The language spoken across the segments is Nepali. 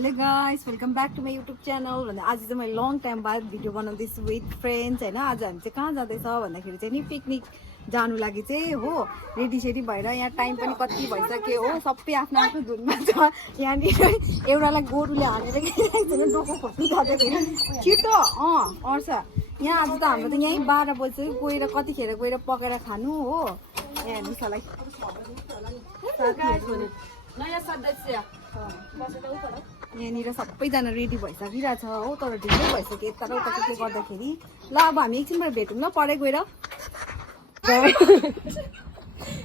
Hello guys, welcome back to my YouTube channel. आज चाहिँ मैले long time बाद भिडियो बनाउँदैछु with friends हैन। आज हामी चाहिँ कहाँ जाँदैछ भन्दाखेरि चाहिँ नि पिकनिक जानु लागि चाहिँ हो रेडी सेडी भएर यहाँ टाइम पनि कति भइसक्यो हो सबै आफ्नो आफ्नो धुनमा छ। यहाँनिर एउटालाई गोरुले हानेर गइरहेछ डोको खोज्नु थाल्यो छिटो अर्छ। यहाँ आज त हाम्रो त यहीँ 12 बजे गएर कतिखेर गएर पकाएर खानु हो। यहाँ हेर्नुहोस् होला नयाँ सदस्य यहाँनिर सबैजना रेडी भइसकिरहेछ हो। तर ढिलो भइसक्यो यता र उता के गर्दाखेरि। ल अब हामी एकछिनबाट भेटौँ ल पढाइ गएर।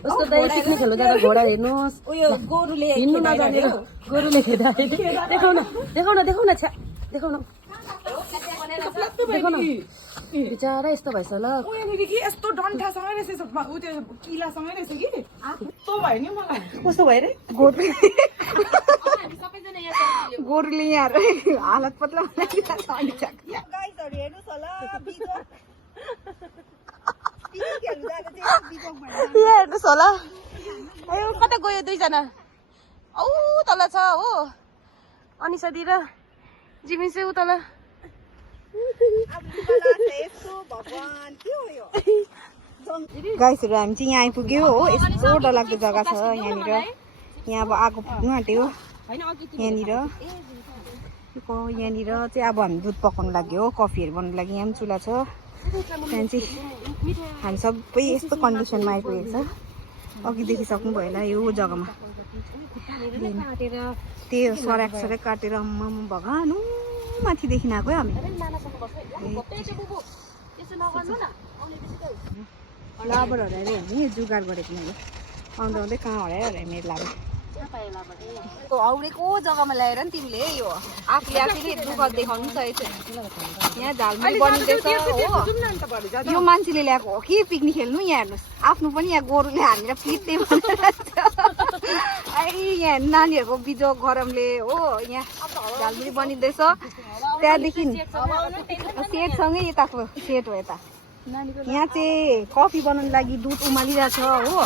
उसको त पिकनिक खेल्नु जाँदा घोडा हेर्नुहोस् उयो गोरुले हिँड्नु नजानेर गोरुले खेदा देखाउन देखाउन देखाउन छ्या देखाउन देखाउन बिचारा यस्तो भएछ ल। यस्तो डन्ठासँगै रहेछ उ त्यो किलासँगै रहेछ कि यस्तो भयो नि मलाई। कस्तो भयो रे गोरुले यहाँ हालत पत्ला हेर्नुहोस् होला कता गयो दुईजना औ तल छ हो अनिसादी र जिमी चाहिँ उतल गाइसहरू हामी चाहिँ यहाँ आइपुग्यो हो। यस्तो डरलाग्दो जग्गा छ यहाँनिर। यहाँ अब आगो पुग्नु आँट्यो यहाँनिर चाहिँ अब हामी दुध पकाउनु लाग्यो हो कफीहरू बनाउनु लागि। यहाँ पनि चुला छ। त्यहाँदेखि चाहिँ हामी सबै यस्तो कन्डिसनमा आइपुगेको छ। अघि देखिसक्नु भयो होला यो जग्गामा त्यही हो सराक सराक काटेर भगवान् माथिदेखि आएको हामी। लाबर हराएर हेर्ने जुगाड गरेको मैले आउँदा आउँदै कहाँ हरायो मेरो लाबर औरेको जग्गामा ल्याएर नि तिमीले यो आफूले दुःख देखाउनु सकेको छ। यहाँ झालमुरी बनिँदैछ हो। यो मान्छेले ल्याएको हो कि पिकनिक खेल्नु। यहाँ हेर्नुहोस् आफ्नो पनि यहाँ गोरुले हानेर पिट्दै यहाँ नानीहरूको बिजो गरमले हो। यहाँ झालमुरी बनिँदैछ। त्यहाँदेखि सेटसँगै यताको सेट हो यता। यहाँ चाहिँ कफी बनाउनु लागि दुध उमालिरहेछ हो।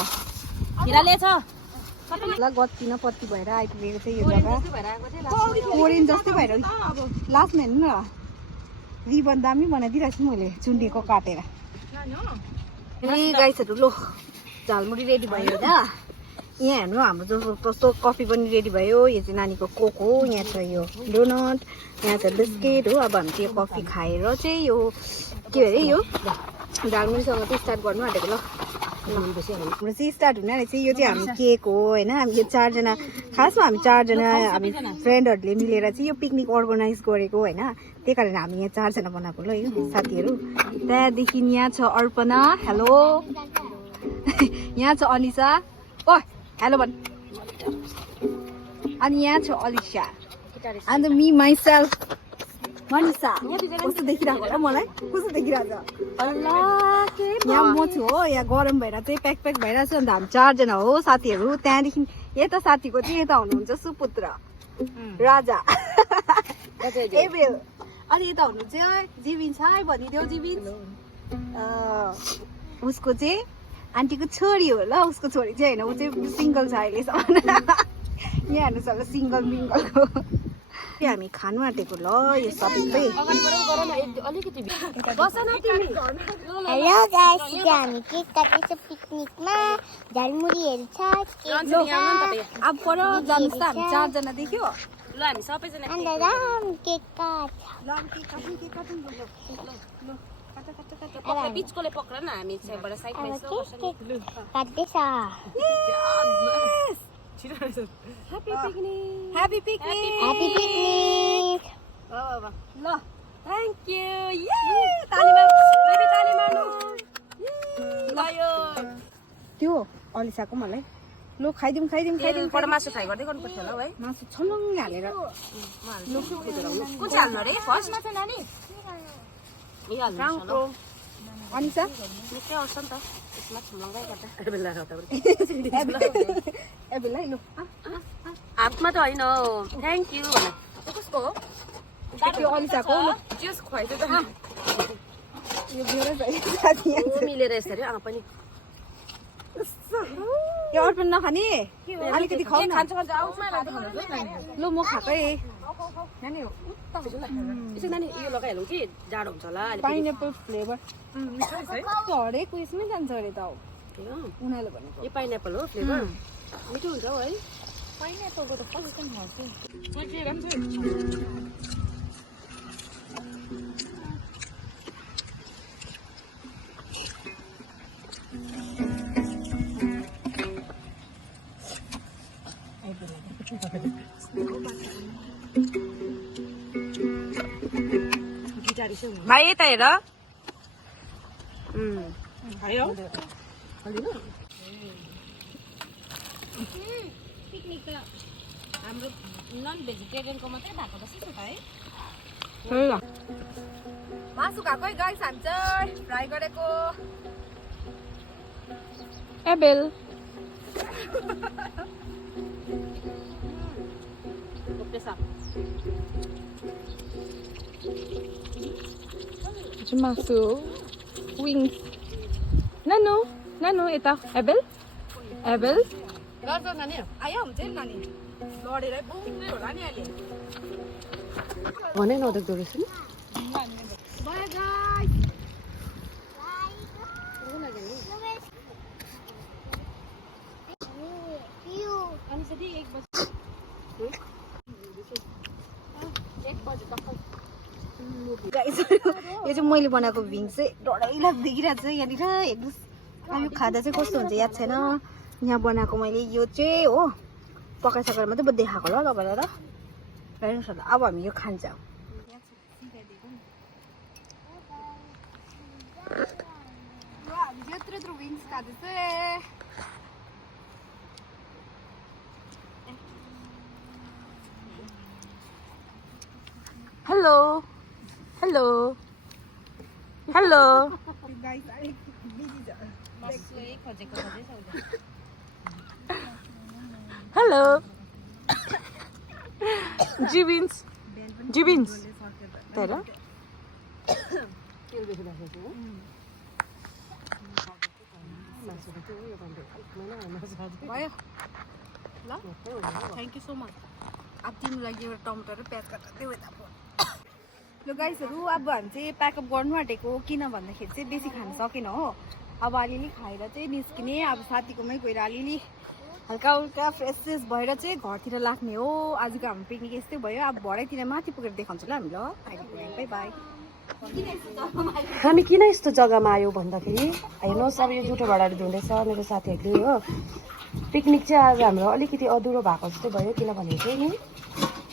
ल गत्ती न पत्ती भएर आइपुगेको चाहिँ यो जग्गा कोरियन जस्तै भएर लास्टमा हेर्नु न रिबन दामी बनाइदिइरहेको छु मैले चुन्डीको काटेर। ए गाइसहरू लो झालमुरी रेडी भयो होइन। यहाँ हेर्नु हाम्रो जस्तो कफी पनि रेडी भयो। यो चाहिँ नानीको कोक हो। यहाँ छ यो डोनट यहाँ छ बिस्किट हो। अब हामी त्यो कफी खाएर चाहिँ यो के अरे यो झालमुरीसँग चाहिँ स्टार्ट गर्नु आँटेको ल। हाम्रो चाहिँ स्टार्ट हुने रहेछ। यो चाहिँ हामी केक हो होइन। हामी यो 4 जना खासमा हामी 4 जना हामी फ्रेन्डहरूले मिलेर चाहिँ यो पिकनिक अर्गनाइज गरेको होइन। त्यही कारण हामी यहाँ 4 जना बनाएको ल यो साथीहरू। त्यहाँदेखि यहाँ छ अर्पणा हेलो यहाँ छ अनिसा ओ हेलो भन्। अनि यहाँ छ अलिसा अन्त मी माइसेल्फ मनिषा। कस्तो देखिरहेको होला मलाई कस्तो देखिरहेको छ। यहाँ म छु हो। यहाँ गरम भएर चाहिँ प्याक प्याक भइरहेको छ। अन्त हामी 4 जना हो साथीहरू। त्यहाँदेखि यता साथीको चाहिँ यता हुनुहुन्छ सुपुत्र राजा एबेल। अनि यता हुनु चाहिँ जिबिन छ है भनिदेऊ जिबिन। उसको चाहिँ आन्टीको छोरी हो ल। उसको छोरी चाहिँ होइन ऊ चाहिँ सिङ्गल छ अहिलेसम्म। यहाँ हेर्नुहोस् होला सिङ्गल मिङ्गलको हामी खानु आँटेको ल यो सबै। हेलो गाइस हामी के काटेको पिकनिकमा झालमुरीहरू छ अब पर जानुहोस् त हामी 4 जना देख्यो ल हामी सबैजना केक काट बिचकोले पक्र न हामी साइडबाट साइडमा यसो काट्दैछ। ह्यापी पिकनिक ह्यापी पिकनिक ल थ्याङ्क यू ताली मार्नु त्यो अलिसाको मलाई लो खाइदिउँ पर मासु फ्राई गर्दै गर्नुपर्छ होला है। मासु छलङ्ग हालेर कुन चाहिँ हाल्नु अरे फर्स्ट मात्र नानी ए हाल्नु अनिसा निकै आउँछ नि त यसमा छलङ्गै गर्दा एबेला लो हातमा त होइन थ्याङ्क यू भन कसको हो त्यो अनिसाको जस खुवाइदियो त यो मेरो साथी मिलेर यसरी पनि यो अर्पण नखाने अलिकति खाऊ न खान्छ ल म खाकै नानी यसो नानी यो लगाइहालौँ कि जाडो हुन्छ होला अलिकति पाइनएप्पल फ्लेभर मिठो रहेछ है हरेक उयसमै जान्छ अरे त उनीहरूले भनेको यो पाइनएप्पल हो फ्लेभर मिठो हुन्छ हौ है पाइनएप्पलको त फर्स्ट टाइम खाएको सोचेर पनि भाइ यता हेर खायो पिकनिक त हाम्रो नन भेजिटेरियनको मात्रै भएको जस्तो छ त है मासु खाएको है गाइस हामी चाहिँ फ्राई गरेको एबेल मासु विङ्स नानु नानु यता एबेल एबेल गर्छ नानी आयो हुन्छ नि नानी लडेर पुग्दै होला नि अहिले भने नदेख्दो रहेछ नि बाय गाइस गाइस यो चाहिँ मैले बनाएको भिङ्स चाहिँ डरैलाग्दो देखिरहेको छ यहाँनिर हेर्नुहोस् अब यो खाँदा चाहिँ कस्तो हुन्छ याद छैन यहाँ बनाएको मैले यो चाहिँ हो पकाइसकेर मात्रै देखाएको ल तपाईँलाई र हेर्नुहोस् होला अब हामी यो खान्छौँ हामी यत्रो यत्रो विङ्स खाँदैछ हेलो हेलो हेलो हेलो जिबिन्स जिबिन्स तर भयो ल थ्याङ्क यू सो मच अब तिम्रो लागि एउटा टमाटर र प्याज काटेर त्यो यता ल गाइसहरू अब हामी चाहिँ प्याकअप गर्नु आँटेको किन भन्दाखेरि चाहिँ बेसी खान सकेन हो अब अलिअलि खाएर चाहिँ निस्किने अब साथीकोमै गएर अलिअलि हल्का हल्का फ्रेस फ्रेस भएर चाहिँ घरतिर लाग्ने हो आजको हाम्रो पिकनिक यस्तै भयो अब भरेतिर माथि पुगेर देखाउँछु ल हामी ल अहिले बाई हामी किन यस्तो जग्गामा आयौँ भन्दाखेरि हेर्नुहोस् अब यो जुठो भाँडाहरू धुँदैछ मेरो साथीहरूले हो पिकनिक चाहिँ आज हाम्रो अलिकति अधुरो भएको जस्तै भयो किनभने चाहिँ नि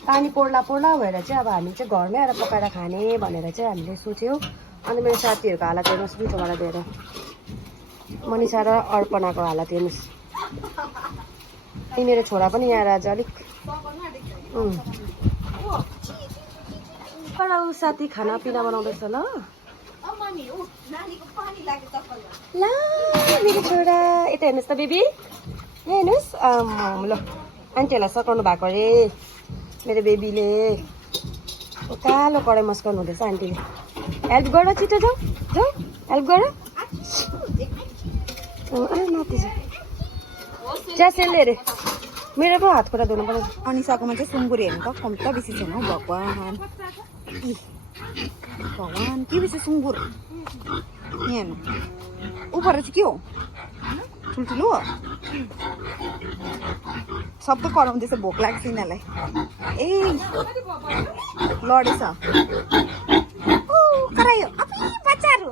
पानी पोर्ला पोर्ला भएर चाहिँ अब हामी चाहिँ घरमै आएर पकाएर खाने भनेर चाहिँ हामीले सोच्यौँ अनि मेरो साथीहरूको हालत हेर्नुहोस् जुठो भाँडा धोएर मनिषा र अर्पणाको हालत हेर्नुहोस् अनि मेरो छोरा पनि यहाँ आज अलिक साथी खानापिना बनाउँदैछ ल ला मेरो छोरा यता हेर्नुहोस् त बेबी हेर्नुहोस् ल आन्टीहरूलाई सघाउनु भएको अरे मेरो बेबीले कालो कराई मस्काउनु हुँदैछ आन्टीले हेल्प गर छिटो जाऊ जाऊ हेल्प गर माथि चिया सेलले अरे मेरो पो हात खुट्टा धुनु पर्छ अनिसाकोमा चाहिँ सुँगुर हेर्नु त कम त बेसी छैन हौ भगवान् भगवान् के बेसी सुँगुर यहाँ हेर्नु उपर चाहिँ के हो ठुल्ठुलो सबै कराउँदैछ भोक लाग्छ यिनीहरूलाई ए लडेछ करायो बच्चाहरू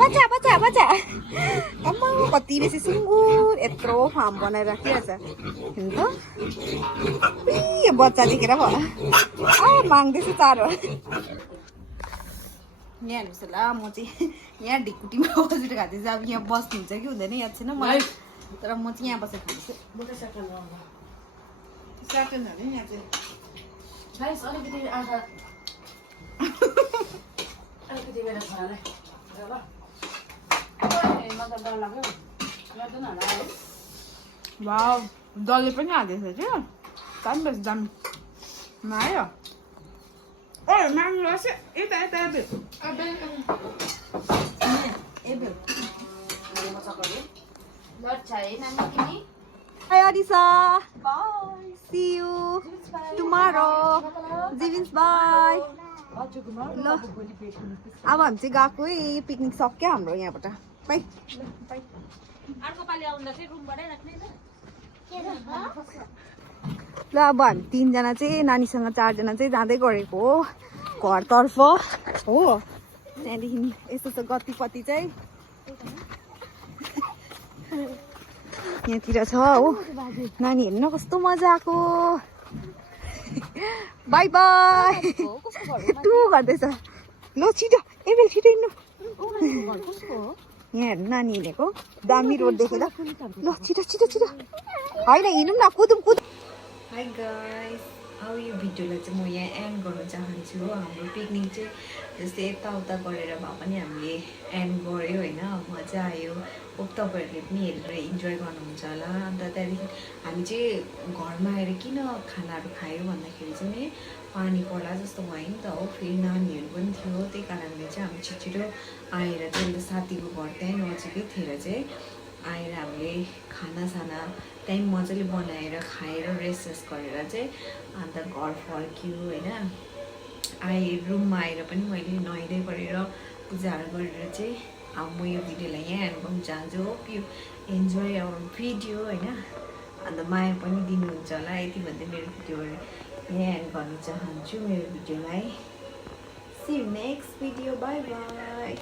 बच्चा बच्चा बच्चा अम्मा कति बेसी सुँगुर यत्रो फार्म बनाएर राखिरहेछ हेर्नु त यो बच्चा देखेर भयो माग्दैछु चारो यहाँ हेर्नुहोस् ल म चाहिँ यहाँ ढिकुटीमा बसेर खाँदैछु अब यहाँ बस्नुहुन्छ कि हुँदैन याद छैन मलाई तर म चाहिँ यहाँ बसेर खाँदैछु स्याटनहरू यहाँ चाहिँ अलिकति मेरो छोरालाई वाउ डल्ले पनि हाल्दैछ क्या दामी बस दामी आयो ओ माग्नु यता यता hi Anisa bye see you tomorrow जिभिन्स बाई ल अब हामी चाहिँ गएको है पिकनिक सक्यो हाम्रो यहाँबाट बाई ल अब हामी 3 जना चाहिँ नानीसँग 4 जना चाहिँ जाँदै गरेको हो घरतर्फ हो त्यहाँदेखि यस्तो छ गतिपति चाहिँ यहाँतिर छ हो नानी हेर्नु न कस्तो मजा आएको बाई बाई टु गर्दैछ ल छिटो एबेल छिटो हिँड्नु यहाँ हेर्नु नानी हिँडेको दामी रोड देखेर ल छिटो छिटो छिटो होइन हिँडौँ न कुदौँ कुद हाई गाइस अब यो भिडियोलाई चाहिँ म यहाँ एन्ड गर्न चाहन्छु हो हाम्रो पिकनिक चाहिँ जस्तै यताउता गरेर भए पनि हामीले एन्ड गऱ्यो होइन मजा आयो होप तपाईँहरूले पनि हेरेर इन्जोय गर्नुहुन्छ होला अन्त त्यहाँदेखि हामी चाहिँ घरमा आएर किन खानाहरू खायो भन्दाखेरि चाहिँ नि पानी पर्ला जस्तो भयो नि त हो फेरि नानीहरू पनि थियो त्यही कारणले चाहिँ हामी छिटो आएर चाहिँ अन्त साथीको घर त्यहीँ नजिकै थिएर चाहिँ आएर हामीले खानासाना टाइम मजाले बनाएर खाएर रेस्ट गरेर चाहिँ अन्त घर फर्क्यो होइन रुममा आएर पनि मैले नुहाइदै गरेर पूजाहरू गरेर चाहिँ अब म यो भिडियोलाई यहाँ एन्ड गर्न चाहन्छु hope you enjoy our video होइन अन्त माया पनि दिनुहुन्छ होला यति भन्दै मेरो भिडियोहरू यहाँ एन्ड गर्न चाहन्छु मेरो भिडियोलाई see you next video bye by